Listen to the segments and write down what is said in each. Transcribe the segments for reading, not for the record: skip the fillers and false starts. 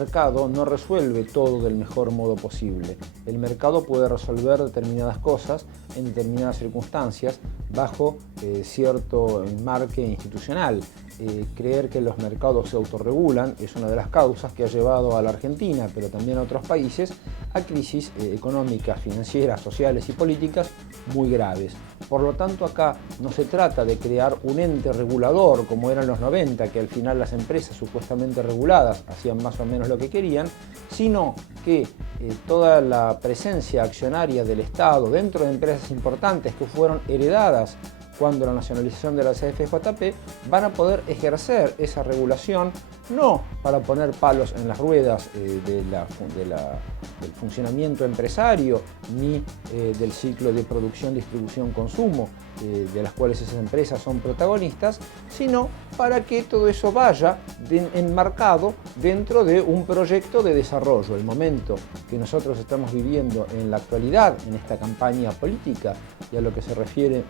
mercado no resuelve todo del mejor modo posible. El mercado puede resolver determinadas cosas en determinadas circunstancias bajo cierto enmarque institucional. Creer que los mercados se autorregulan es una de las causas que ha llevado a la Argentina, pero también a otros países, a crisis económicas, financieras, sociales y políticas muy graves. Por lo tanto, acá no se trata de crear un ente regulador como eran los 90, que al final las empresas supuestamente reguladas hacían más o menos lo que querían, sino que toda la presencia accionaria del Estado dentro de empresas importantes que fueron heredadas cuando la nacionalización de la CFJP, van a poder ejercer esa regulación no para poner palos en las ruedas del funcionamiento empresario ni del ciclo de producción, distribución, consumo de las cuales esas empresas son protagonistas, sino para que todo eso vaya enmarcado dentro de un proyecto de desarrollo. El momento que nosotros estamos viviendo en la actualidad, en esta campaña política y a lo que se refiere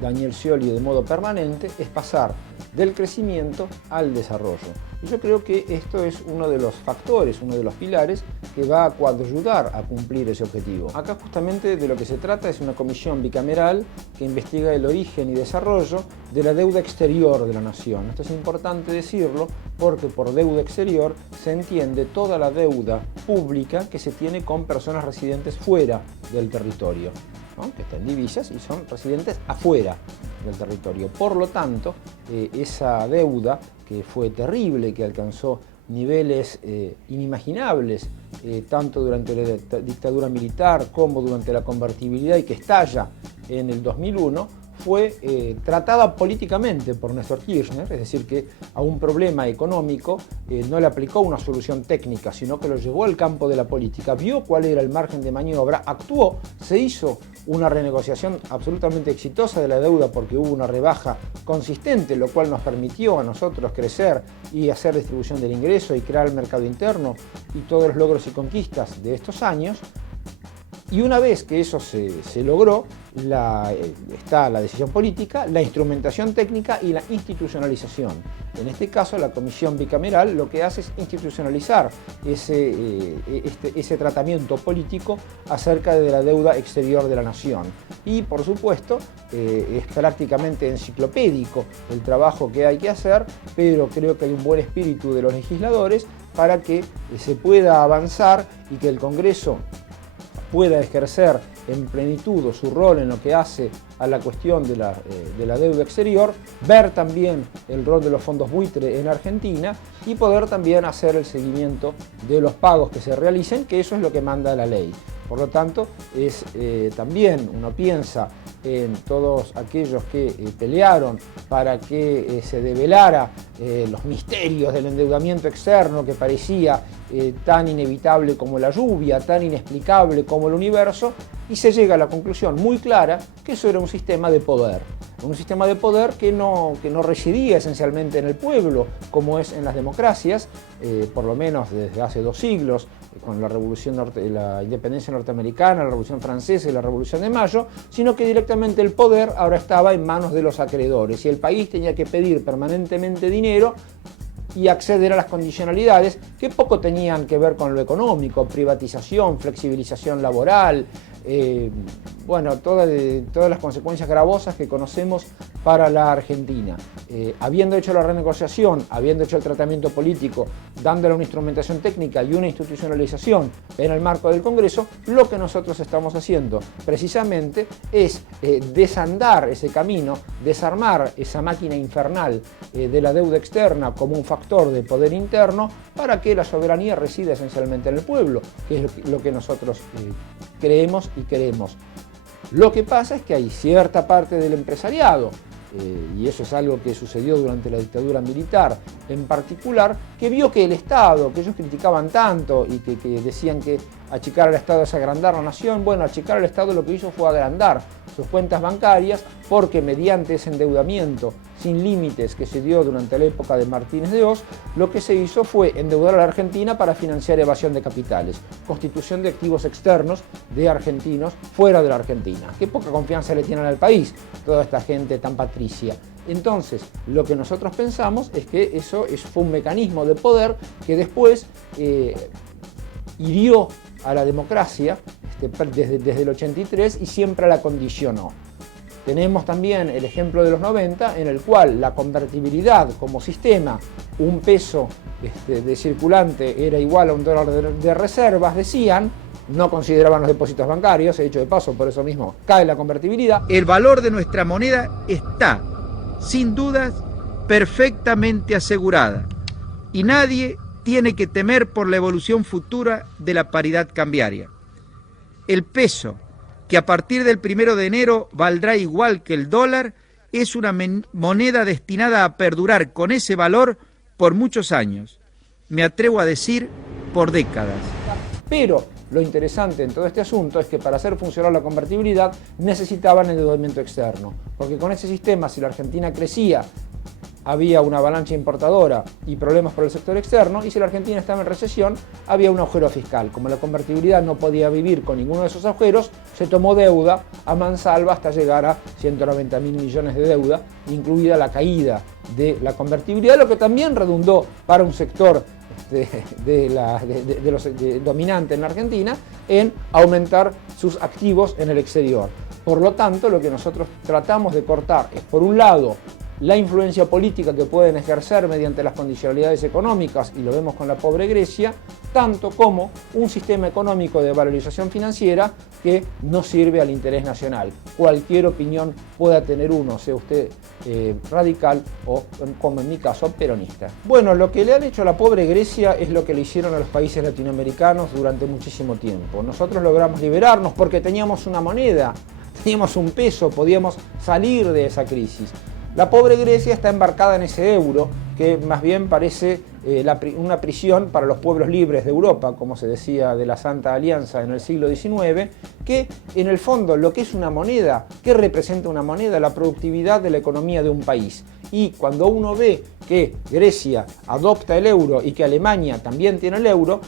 Daniel Scioli de modo permanente, es pasar del crecimiento al desarrollo. Y yo creo que esto es uno de los factores, uno de los pilares que va a coayudar a cumplir ese objetivo. Acá justamente de lo que se trata es una comisión bicameral que investiga el origen y desarrollo de la deuda exterior de la nación. Esto es importante decirlo porque por deuda exterior se entiende toda la deuda pública que se tiene con personas residentes fuera del territorio, ¿no? Que están en divisas y son residentes afuera del territorio. Por lo tanto, esa deuda que fue terrible, que alcanzó niveles inimaginables, tanto durante la dictadura militar como durante la convertibilidad y que estalla en el 2001, fue tratada políticamente por Néstor Kirchner, es decir, que a un problema económico no le aplicó una solución técnica, sino que lo llevó al campo de la política, vio cuál era el margen de maniobra, actuó, se hizo una renegociación absolutamente exitosa de la deuda porque hubo una rebaja consistente, lo cual nos permitió a nosotros crecer y hacer distribución del ingreso y crear el mercado interno y todos los logros y conquistas de estos años. Y una vez que eso se logró, está la decisión política, la instrumentación técnica y la institucionalización. En este caso, la comisión bicameral lo que hace es institucionalizar ese tratamiento político acerca de la deuda exterior de la nación. Y, por supuesto, es prácticamente enciclopédico el trabajo que hay que hacer, pero creo que hay un buen espíritu de los legisladores para que se pueda avanzar y que el Congreso pueda ejercer en plenitud su rol en lo que hace a la cuestión de la deuda exterior, ver también el rol de los fondos buitre en Argentina y poder también hacer el seguimiento de los pagos que se realicen, que eso es lo que manda la ley. Por lo tanto, también uno piensa en todos aquellos que pelearon para que se develara los misterios del endeudamiento externo que parecía tan inevitable como la lluvia, tan inexplicable como el universo, y se llega a la conclusión muy clara que eso era un sistema de poder. Un sistema de poder que no residía esencialmente en el pueblo, como es en las democracias, por lo menos desde hace 2 siglos, con la independencia norteamericana, la Revolución Francesa y la Revolución de Mayo, sino que directamente el poder ahora estaba en manos de los acreedores y el país tenía que pedir permanentemente dinero y acceder a las condicionalidades que poco tenían que ver con lo económico, privatización, flexibilización laboral, bueno, todas las consecuencias gravosas que conocemos para la Argentina. Habiendo hecho la renegociación, habiendo hecho el tratamiento político, dándole una instrumentación técnica y una institucionalización en el marco del Congreso, lo que nosotros estamos haciendo precisamente es desandar ese camino, desarmar esa máquina infernal de la deuda externa como un factor de poder interno para que la soberanía resida esencialmente en el pueblo, que es lo que nosotros creemos y queremos. Lo que pasa es que hay cierta parte del empresariado, y eso es algo que sucedió durante la dictadura militar en particular, que vio que el Estado, que ellos criticaban tanto y que decían que Achicar al Estado es agrandar la nación. Bueno, achicar al Estado lo que hizo fue agrandar sus cuentas bancarias, porque mediante ese endeudamiento sin límites que se dio durante la época de Martínez de Hoz, lo que se hizo fue endeudar a la Argentina para financiar evasión de capitales, constitución de activos externos de argentinos fuera de la Argentina. Qué poca confianza le tienen al país toda esta gente tan patricia. Entonces, lo que nosotros pensamos es que eso fue un mecanismo de poder que después hirió a la democracia desde el 83 y siempre la condicionó. Tenemos también el ejemplo de los 90, en el cual la convertibilidad como sistema, un peso de circulante era igual a un dólar de reservas, decían, no consideraban los depósitos bancarios, hecho de paso, por eso mismo cae la convertibilidad. El valor de nuestra moneda está, sin dudas, perfectamente asegurada y nadie tiene que temer por la evolución futura de la paridad cambiaria. El peso, que a partir del 1 de enero valdrá igual que el dólar, es una moneda destinada a perdurar con ese valor por muchos años. Me atrevo a decir, por décadas. Pero lo interesante en todo este asunto es que para hacer funcionar la convertibilidad necesitaban endeudamiento externo, porque con ese sistema, si la Argentina crecía, había una avalancha importadora y problemas por el sector externo, y si la Argentina estaba en recesión, había un agujero fiscal. Como la convertibilidad no podía vivir con ninguno de esos agujeros, se tomó deuda a mansalva hasta llegar a 190.000 millones de deuda, incluida la caída de la convertibilidad, lo que también redundó para un sector dominante en la Argentina en aumentar sus activos en el exterior. Por lo tanto, lo que nosotros tratamos de cortar es, por un lado, la influencia política que pueden ejercer mediante las condicionalidades económicas, y lo vemos con la pobre Grecia, tanto como un sistema económico de valorización financiera que no sirve al interés nacional. Cualquier opinión pueda tener uno, sea usted radical o, como en mi caso, peronista. Bueno, lo que le han hecho a la pobre Grecia es lo que le hicieron a los países latinoamericanos durante muchísimo tiempo. Nosotros logramos liberarnos porque teníamos una moneda, teníamos un peso, podíamos salir de esa crisis. La pobre Grecia está embarcada en ese euro, que más bien parece una prisión para los pueblos libres de Europa, como se decía de la Santa Alianza en el siglo XIX, que en el fondo lo que es una moneda, ¿qué representa una moneda? La productividad de la economía de un país. Y cuando uno ve que Grecia adopta el euro y que Alemania también tiene el euro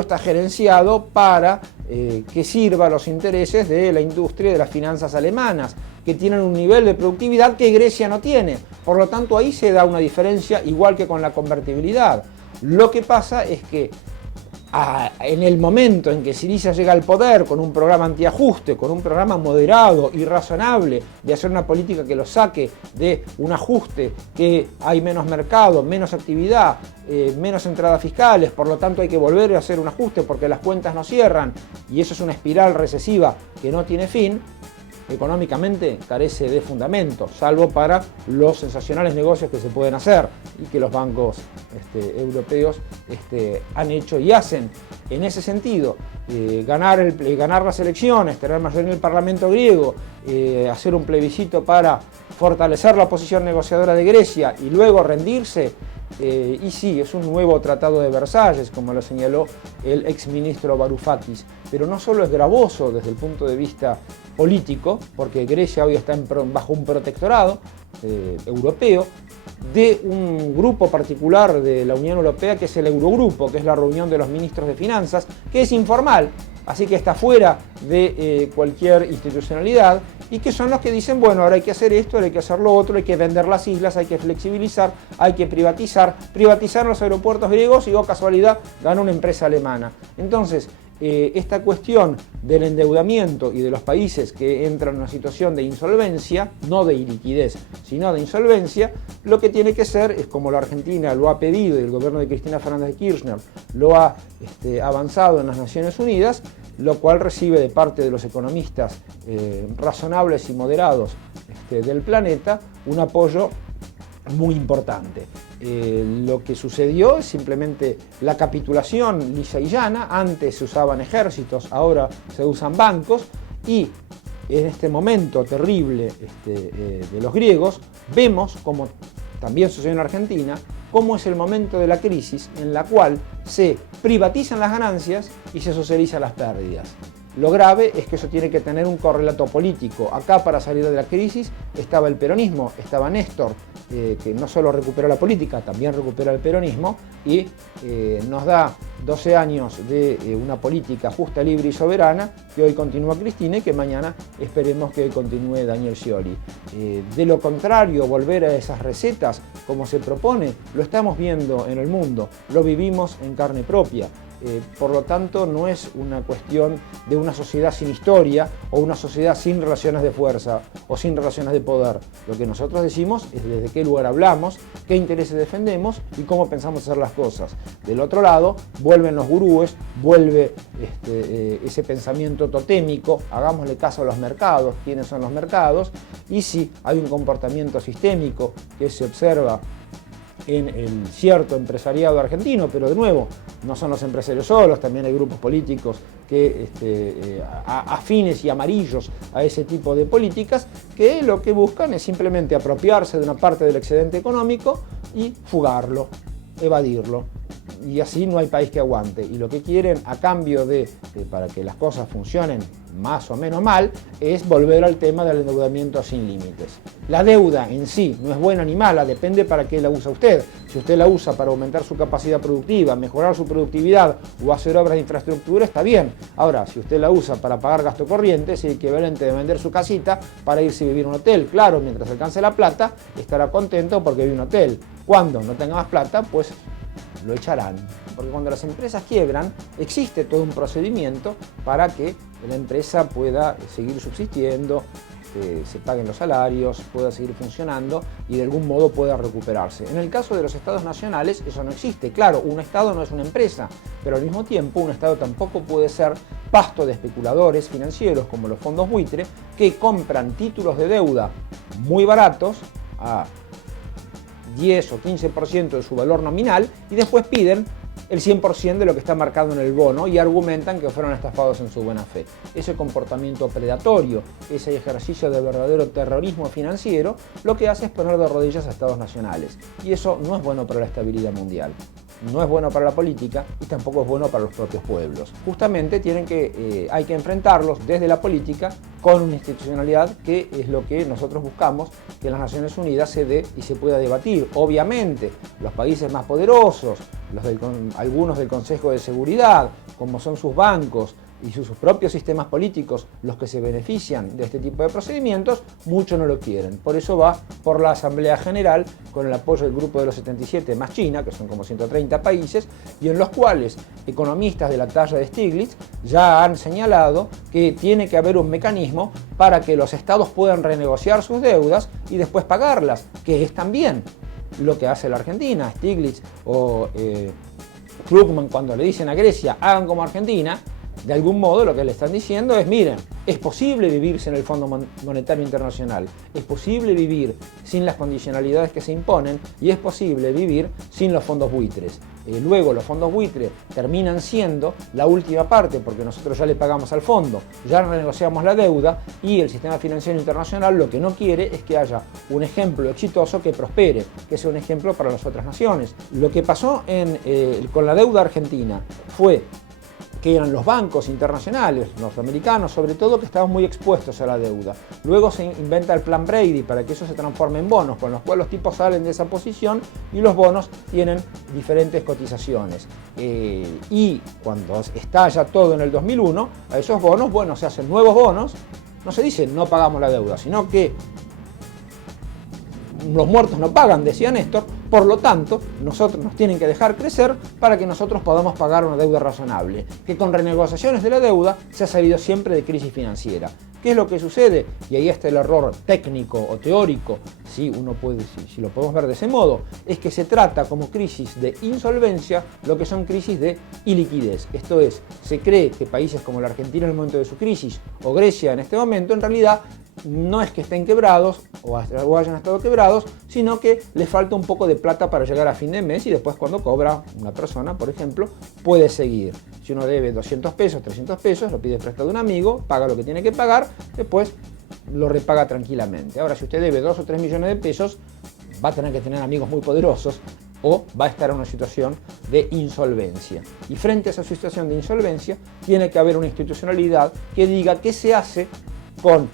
está gerenciado para que sirva a los intereses de la industria y de las finanzas alemanas, que tienen un nivel de productividad que Grecia no tiene. Por lo tanto, ahí se da una diferencia, igual que con la convertibilidad. Lo que pasa es que en el momento en que Syriza llega al poder con un programa antiajuste, con un programa moderado y razonable de hacer una política que lo saque de un ajuste, que hay menos mercado, menos actividad, menos entradas fiscales, por lo tanto hay que volver a hacer un ajuste porque las cuentas no cierran, y eso es una espiral recesiva que no tiene fin, económicamente carece de fundamento, salvo para los sensacionales negocios que se pueden hacer y que los bancos europeos han hecho y hacen. En ese sentido, ganar las elecciones, tener mayoría en el Parlamento griego, hacer un plebiscito para fortalecer la posición negociadora de Grecia y luego rendirse, y sí, es un nuevo tratado de Versalles, como lo señaló el exministro Varoufakis, pero no solo es gravoso desde el punto de vista político, porque Grecia hoy está bajo un protectorado europeo de un grupo particular de la Unión Europea, que es el Eurogrupo, que es la reunión de los ministros de finanzas, que es informal, así que está fuera de cualquier institucionalidad, y que son los que dicen, bueno, ahora hay que hacer esto, ahora hay que hacer lo otro, hay que vender las islas, hay que flexibilizar, hay que privatizar los aeropuertos griegos, y, oh casualidad, gana una empresa alemana. Entonces, esta cuestión del endeudamiento y de los países que entran en una situación de insolvencia, no de iliquidez, sino de insolvencia, lo que tiene que ser es, como la Argentina lo ha pedido y el gobierno de Cristina Fernández de Kirchner lo ha avanzado en las Naciones Unidas, lo cual recibe de parte de los economistas razonables y moderados del planeta un apoyo muy importante. Lo que sucedió es simplemente la capitulación lisa y llana. Antes se usaban ejércitos, ahora se usan bancos, y en este momento terrible de los griegos vemos, como también sucedió en Argentina, cómo es el momento de la crisis en la cual se privatizan las ganancias y se socializan las pérdidas. Lo grave es que eso tiene que tener un correlato político. Acá, para salir de la crisis, estaba el peronismo, estaba Néstor, que no solo recuperó la política, también recupera el peronismo y nos da 12 años de una política justa, libre y soberana, que hoy continúa Cristina y que mañana esperemos que hoy continúe Daniel Scioli. De lo contrario, volver a esas recetas, como se propone, lo estamos viendo en el mundo, lo vivimos en carne propia. Por lo tanto, no es una cuestión de una sociedad sin historia o una sociedad sin relaciones de fuerza o sin relaciones de poder. Lo que nosotros decimos es desde qué lugar hablamos, qué intereses defendemos y cómo pensamos hacer las cosas. Del otro lado, vuelven los gurúes, vuelve ese pensamiento totémico, hagámosle caso a los mercados, quiénes son los mercados, y si hay un comportamiento sistémico que se observa en el cierto empresariado argentino, pero de nuevo, no son los empresarios solos, también hay grupos políticos que afines y amarillos a ese tipo de políticas, que lo que buscan es simplemente apropiarse de una parte del excedente económico y fugarlo, evadirlo. Y así no hay país que aguante. Y lo que quieren a cambio para que las cosas funcionen más o menos mal, es volver al tema del endeudamiento sin límites. La deuda en sí no es buena ni mala, depende para qué la usa usted. Si usted la usa para aumentar su capacidad productiva, mejorar su productividad o hacer obras de infraestructura, está bien. Ahora, si usted la usa para pagar gasto corriente, es el equivalente de vender su casita para irse a vivir a un hotel. Claro, mientras alcance la plata, estará contento porque vive en un hotel. Cuando no tenga más plata, pues lo echarán. Porque cuando las empresas quiebran, existe todo un procedimiento para que la empresa pueda seguir subsistiendo, se paguen los salarios, pueda seguir funcionando y de algún modo pueda recuperarse. En el caso de los estados nacionales eso no existe. Claro, un estado no es una empresa, pero al mismo tiempo un estado tampoco puede ser pasto de especuladores financieros como los fondos buitre que compran títulos de deuda muy baratos a 10 o 15% de su valor nominal y después piden el 100% de lo que está marcado en el bono y argumentan que fueron estafados en su buena fe. Ese comportamiento predatorio, ese ejercicio de verdadero terrorismo financiero, lo que hace es poner de rodillas a estados nacionales. Y eso no es bueno para la estabilidad mundial. No es bueno para la política y tampoco es bueno para los propios pueblos. Justamente hay que enfrentarlos desde la política con una institucionalidad que es lo que nosotros buscamos que en las Naciones Unidas se dé y se pueda debatir. Obviamente, los países más poderosos, algunos del Consejo de Seguridad, como son sus bancos, y sus propios sistemas políticos los que se benefician de este tipo de procedimientos, muchos no lo quieren. Por eso va por la Asamblea General con el apoyo del Grupo de los 77 más China, que son como 130 países, y en los cuales economistas de la talla de Stiglitz ya han señalado que tiene que haber un mecanismo para que los estados puedan renegociar sus deudas y después pagarlas, que es también lo que hace la Argentina. Stiglitz o Krugman, cuando le dicen a Grecia hagan como Argentina, de algún modo lo que le están diciendo es, miren, es posible vivir sin el Fondo Monetario Internacional, es posible vivir sin las condicionalidades que se imponen y es posible vivir sin los fondos buitres. Luego los fondos buitres terminan siendo la última parte porque nosotros ya le pagamos al fondo, ya renegociamos la deuda y el sistema financiero internacional lo que no quiere es que haya un ejemplo exitoso que prospere, que sea un ejemplo para las otras naciones. Lo que pasó con la deuda argentina fue que eran los bancos internacionales, norteamericanos sobre todo, que estaban muy expuestos a la deuda. Luego se inventa el plan Brady para que eso se transforme en bonos, con los cuales los tipos salen de esa posición y los bonos tienen diferentes cotizaciones. Y cuando estalla todo en el 2001, a esos bonos, bueno, se hacen nuevos bonos, no se dice no pagamos la deuda, sino que los muertos no pagan, decía Néstor, por lo tanto, nosotros nos tienen que dejar crecer para que nosotros podamos pagar una deuda razonable, que con renegociaciones de la deuda se ha salido siempre de crisis financiera. ¿Qué es lo que sucede? Y ahí está el error técnico o teórico, si lo podemos ver de ese modo, es que se trata como crisis de insolvencia lo que son crisis de iliquidez. Esto es, se cree que países como la Argentina en el momento de su crisis o Grecia en este momento en realidad no es que estén quebrados o hayan estado quebrados, sino que les falta un poco de plata para llegar a fin de mes y después cuando cobra una persona, por ejemplo, puede seguir. Si uno debe 200 pesos, 300 pesos, lo pide prestado a un amigo, paga lo que tiene que pagar, después lo repaga tranquilamente. Ahora, si usted debe 2 o 3 millones de pesos, va a tener que tener amigos muy poderosos o va a estar en una situación de insolvencia. Y frente a esa situación de insolvencia tiene que haber una institucionalidad que diga qué se hace con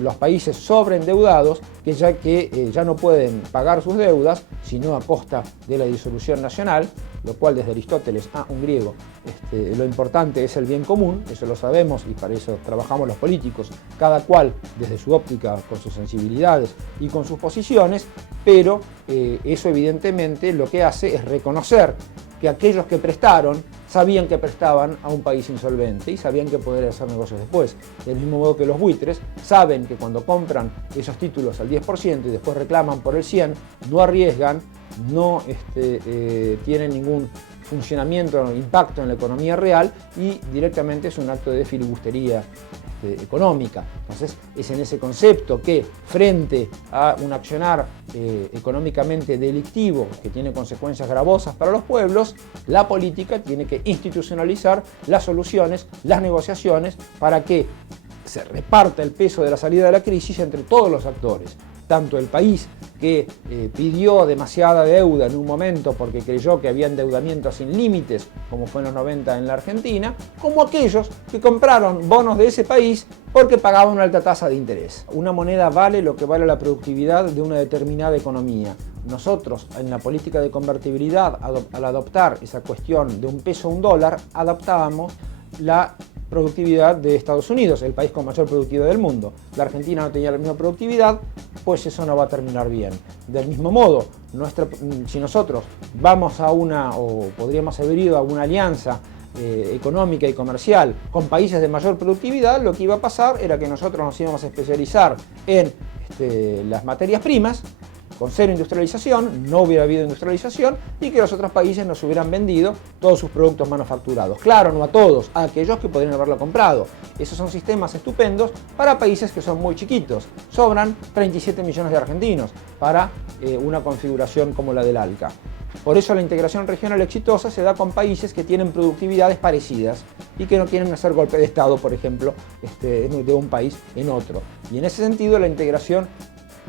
los países sobreendeudados que ya no pueden pagar sus deudas, sino a costa de la disolución nacional, lo cual desde Aristóteles a un griego, lo importante es el bien común, eso lo sabemos y para eso trabajamos los políticos, cada cual desde su óptica, con sus sensibilidades y con sus posiciones, pero eso evidentemente lo que hace es reconocer que aquellos que prestaron sabían que prestaban a un país insolvente y sabían que podían hacer negocios después. Del mismo modo que los buitres saben que cuando compran esos títulos al 10% y después reclaman por el 100%, no arriesgan, no tienen ningún funcionamiento o impacto en la economía real y directamente es un acto de filibustería económica. Entonces es en ese concepto que frente a un accionar económicamente delictivo que tiene consecuencias gravosas para los pueblos, la política tiene que institucionalizar las soluciones, las negociaciones para que se reparta el peso de la salida de la crisis entre todos los actores, tanto el país que pidió demasiada deuda en un momento porque creyó que había endeudamiento sin límites, como fue en los 90 en la Argentina, como aquellos que compraron bonos de ese país porque pagaban una alta tasa de interés. Una moneda vale lo que vale la productividad de una determinada economía. Nosotros, en la política de convertibilidad, al adoptar esa cuestión de un peso a un dólar, adoptábamos la productividad de Estados Unidos, el país con mayor productividad del mundo. La Argentina no tenía la misma productividad, pues eso no va a terminar bien. Del mismo modo, si nosotros vamos a o podríamos haber ido a una alianza económica y comercial con países de mayor productividad, lo que iba a pasar era que nosotros nos íbamos a especializar en las materias primas, con cero industrialización, no hubiera habido industrialización y que los otros países nos hubieran vendido todos sus productos manufacturados. Claro, no a todos, a aquellos que podrían haberlo comprado. Esos son sistemas estupendos para países que son muy chiquitos. Sobran 37 millones de argentinos para una configuración como la del ALCA. Por eso la integración regional exitosa se da con países que tienen productividades parecidas y que no quieren hacer golpe de Estado, por ejemplo, de un país en otro. Y en ese sentido la integración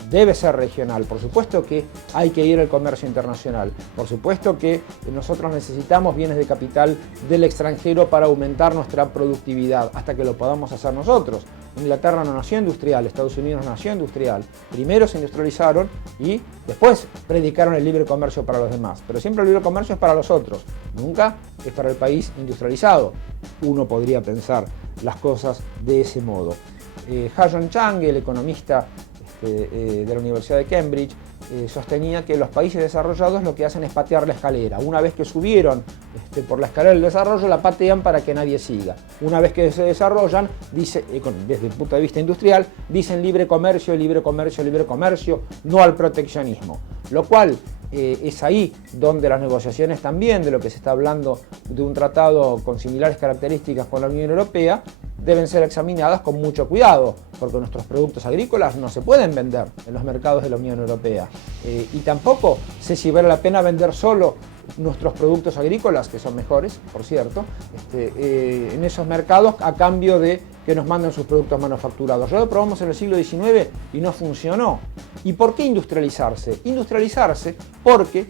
debe ser regional. Por supuesto que hay que ir al comercio internacional. Por supuesto que nosotros necesitamos bienes de capital del extranjero para aumentar nuestra productividad hasta que lo podamos hacer nosotros. Inglaterra no nació industrial, Estados Unidos no nació industrial. Primero se industrializaron y después predicaron el libre comercio para los demás. Pero siempre el libre comercio es para los otros, nunca es para el país industrializado. Uno podría pensar las cosas de ese modo. Ha-Joon Chang, el economista de la Universidad de Cambridge, sostenía que los países desarrollados lo que hacen es patear la escalera. Una vez que subieron por la escalera del desarrollo, la patean para que nadie siga. Una vez que se desarrollan, desde el punto de vista industrial, dicen libre comercio, libre comercio, libre comercio, no al proteccionismo. Lo cual es ahí donde las negociaciones también, de lo que se está hablando de un tratado con similares características con la Unión Europea, deben ser examinadas con mucho cuidado, porque nuestros productos agrícolas no se pueden vender en los mercados de la Unión Europea. Y tampoco sé si vale la pena vender solo nuestros productos agrícolas, que son mejores, por cierto, en esos mercados a cambio de que nos manden sus productos manufacturados. Ya lo probamos en el siglo XIX y no funcionó. ¿Y por qué industrializarse? Industrializarse porque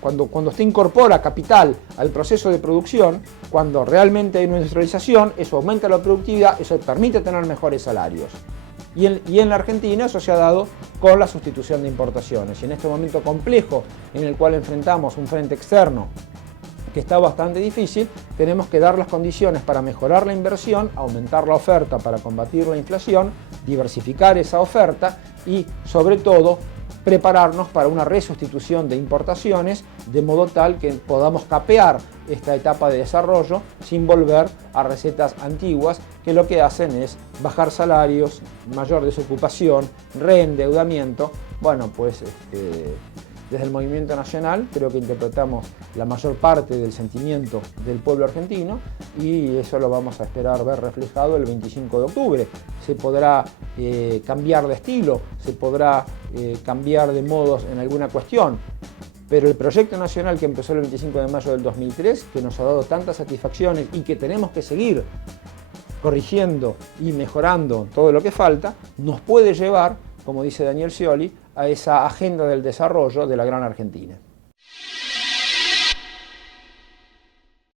cuando usted incorpora capital al proceso de producción, cuando realmente hay una industrialización, eso aumenta la productividad, eso permite tener mejores salarios. Y en la Argentina eso se ha dado con la sustitución de importaciones. Y en este momento complejo en el cual enfrentamos un frente externo que está bastante difícil, tenemos que dar las condiciones para mejorar la inversión, aumentar la oferta para combatir la inflación, diversificar esa oferta y, sobre todo, prepararnos para una resustitución de importaciones de modo tal que podamos capear esta etapa de desarrollo sin volver a recetas antiguas que lo que hacen es bajar salarios, mayor desocupación, reendeudamiento. Bueno, pues desde el Movimiento Nacional creo que interpretamos la mayor parte del sentimiento del pueblo argentino y eso lo vamos a esperar ver reflejado el 25 de octubre. Se podrá cambiar de estilo, se podrá cambiar de modos en alguna cuestión, pero el proyecto nacional que empezó el 25 de mayo del 2003, que nos ha dado tantas satisfacciones y que tenemos que seguir corrigiendo y mejorando todo lo que falta, nos puede llevar, como dice Daniel Scioli, a esa agenda del desarrollo de la gran Argentina.